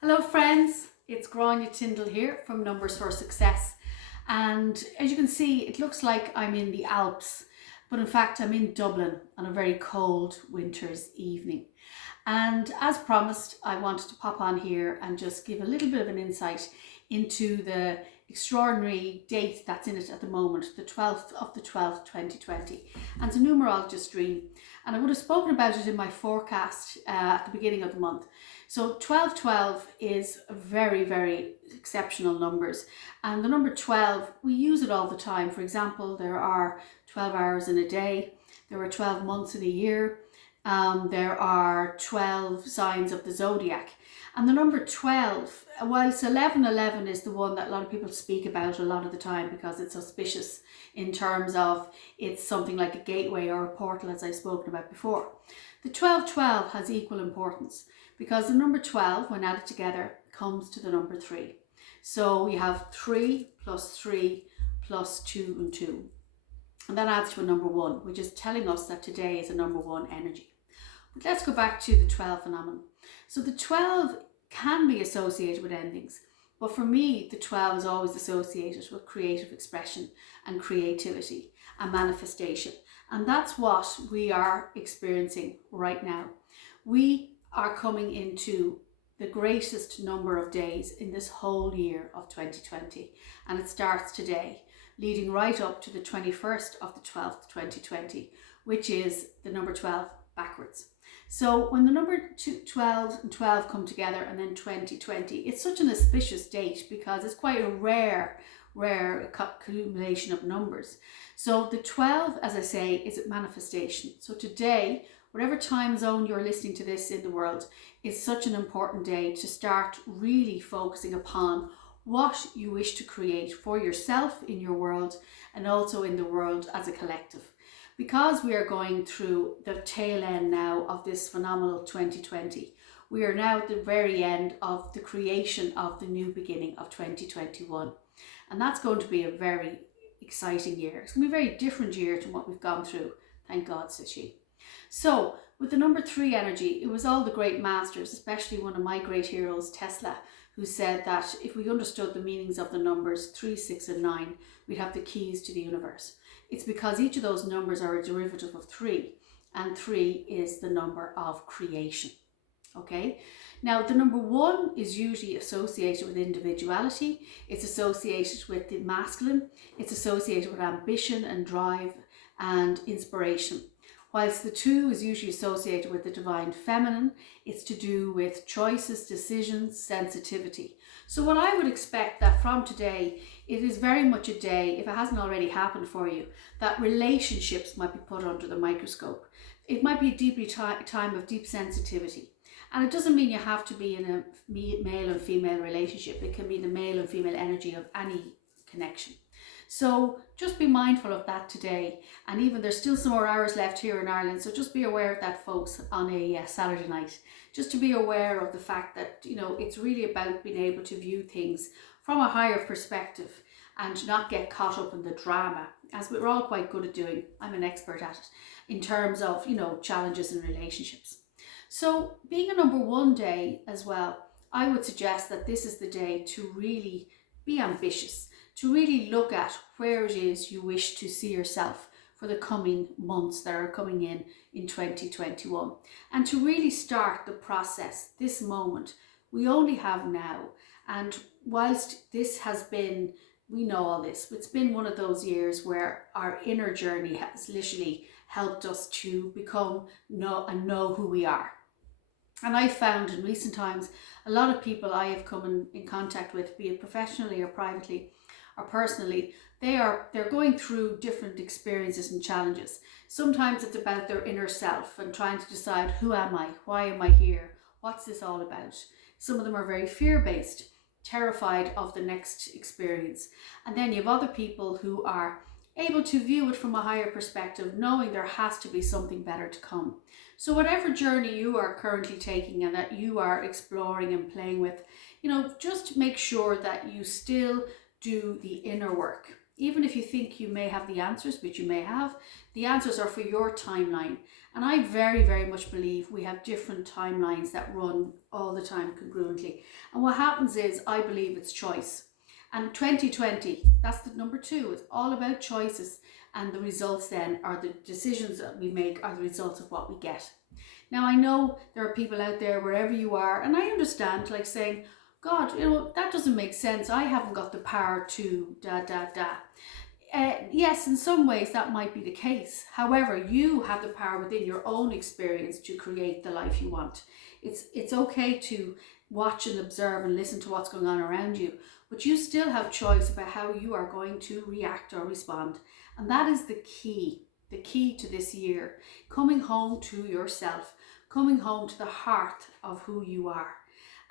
Hello friends, it's Grania Tyndall here from Numbers for Success, and as you can see it looks like I'm in the Alps, but in fact I'm in Dublin on a very cold winter's evening. And as promised, I wanted to pop on here and just give a little bit of an insight into the extraordinary date that's in it at the moment, the 12th of the 12th 2020, and it's a numerologist dream, and I would have spoken about it in my forecast at the beginning of the month. So 1212 is very, very exceptional numbers, and the number 12, we use it all the time. For example, there are 12 hours in a day, there are 12 months in a year, there are 12 signs of the zodiac. And the number 12, whilst 1111 is the one that a lot of people speak about a lot of the time because it's auspicious in terms of it's something like a gateway or a portal, as I've spoken about before. The 1212 has equal importance because the number 12, when added together, comes to the number 3. So we have 3 plus 3 plus 2 and 2. And that adds to a number 1, which is telling us that today is a number 1 energy. But let's go back to the 12 phenomenon. So the 12 can be associated with endings, but for me, the 12 is always associated with creative expression and creativity and manifestation. And that's what we are experiencing right now. We are coming into the greatest number of days in this whole year of 2020, and it starts today, leading right up to the 21st of the 12th, 2020, which is the number 12 backwards. So when the number 12 and 12 come together and then 2020, it's such an auspicious date because it's quite a rare accumulation of numbers. So the 12, as I say, is a manifestation. So today, whatever time zone you're listening to this in the world, is such an important day to start really focusing upon what you wish to create for yourself in your world and also in the world as a collective. Because we are going through the tail end now of this phenomenal 2020, we are now at the very end of the creation of the new beginning of 2021. And that's going to be a very exciting year. It's going to be a very different year to what we've gone through. Thank God, says she. So with the number 3 energy, it was all the great masters, especially one of my great heroes, Tesla, who said that if we understood the meanings of the numbers 3, 6 and 9, we'd have the keys to the universe. It's because each of those numbers are a derivative of 3, and 3 is the number of creation. Okay, now the number 1 is usually associated with individuality, it's associated with the masculine, it's associated with ambition and drive and inspiration. Whilst the 2 is usually associated with the divine feminine, it's to do with choices, decisions, sensitivity. So what I would expect that from today, it is very much a day, if it hasn't already happened for you, that relationships might be put under the microscope. It might be a time of deep sensitivity. And it doesn't mean you have to be in a male and female relationship. It can be the male and female energy of any connection. So just be mindful of that today. And even there's still some more hours left here in Ireland. So just be aware of that, folks, on a Saturday night. Just to be aware of the fact that, it's really about being able to view things from a higher perspective and not get caught up in the drama, as we're all quite good at doing. I'm an expert at it in terms of, challenges in relationships. So being a number 1 day as well, I would suggest that this is the day to really be ambitious, to really look at where it is you wish to see yourself for the coming months that are coming in 2021, and to really start the process, this moment we only have now. And whilst this has been, we know all this, it's been one of those years where our inner journey has literally helped us to know who we are. And I found in recent times, a lot of people I have come in contact with, be it professionally or privately or personally, they're going through different experiences and challenges. Sometimes it's about their inner self and trying to decide, who am I? Why am I here? What's this all about? Some of them are very fear-based, terrified of the next experience. And then you have other people who are able to view it from a higher perspective, knowing there has to be something better to come. So whatever journey you are currently taking and that you are exploring and playing with, just make sure that you still do the inner work. Even if you think you may have the answers, which you may have, the answers are for your timeline. And I very, very much believe we have different timelines that run all the time congruently. And what happens is, I believe it's choice. And 2020, that's the number 2. It's all about choices. And the results then are the decisions that we make are the results of what we get. Now, I know there are people out there, wherever you are, and I understand, like saying, God, that doesn't make sense. I haven't got the power to da da da. Yes, in some ways that might be the case. However, you have the power within your own experience to create the life you want. It's okay to watch and observe and listen to what's going on around you, but you still have choice about how you are going to react or respond. And that is the key to this year. Coming home to yourself, coming home to the heart of who you are.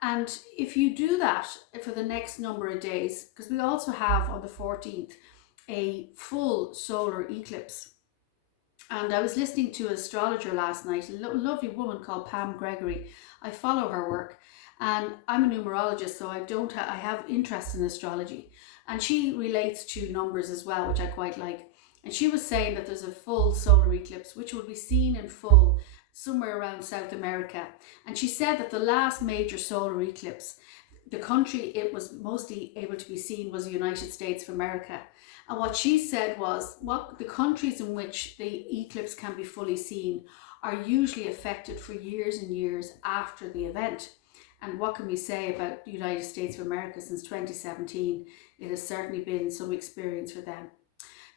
And if you do that for the next number of days, because we also have on the 14th, a full solar eclipse. And I was listening to an astrologer last night, a lovely woman called Pam Gregory. I follow her work, and I'm a numerologist, so I have interest in astrology. And she relates to numbers as well, which I quite like. And she was saying that there's a full solar eclipse, which will be seen in full somewhere around South America. And she said that the last major solar eclipse, the country it was mostly able to be seen was the United States of America. And what she said was, what the countries in which the eclipse can be fully seen are usually affected for years and years after the event. And what can we say about the United States of America since 2017? It has certainly been some experience for them.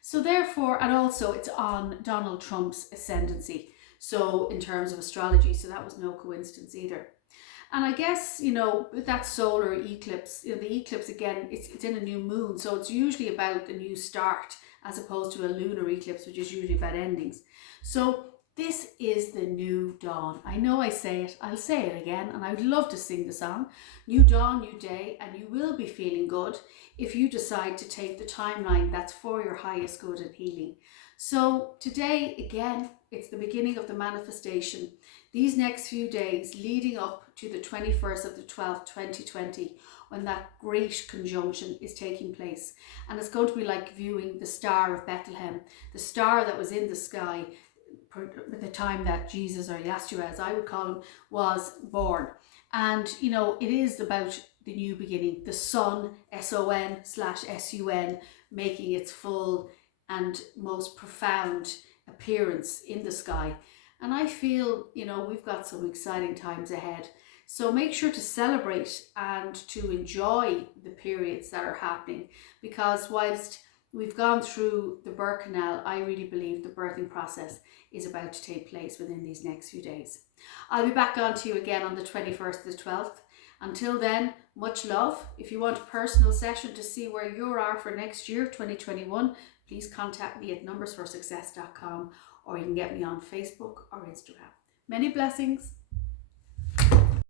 So therefore, and also it's on Donald Trump's ascendancy. So in terms of astrology, so that was no coincidence either. And I guess, with that solar eclipse, the eclipse again, it's in a new moon. So it's usually about a new start as opposed to a lunar eclipse, which is usually about endings. So this is the new dawn. I know I say it, I'll say it again, and I would love to sing the song. New dawn, new day, and you will be feeling good if you decide to take the timeline that's for your highest good and healing. So today, again, it's the beginning of the manifestation. These next few days leading up to the 21st of the 12th, 2020, when that great conjunction is taking place. And it's going to be like viewing the Star of Bethlehem, the star that was in the sky at the time that Jesus, or Yeshua as I would call him, was born. And, it is about the new beginning, the sun, SON/SUN, making its full and most profound appearance in the sky. And I feel, we've got some exciting times ahead. So make sure to celebrate and to enjoy the periods that are happening, because whilst we've gone through the birth canal, I really believe the birthing process is about to take place within these next few days. I'll be back on to you again on the 21st to the 12th. Until then, much love. If you want a personal session to see where you are for next year, 2021, please contact me at numbersforsuccess.com, or you can get me on Facebook or Instagram. Many blessings.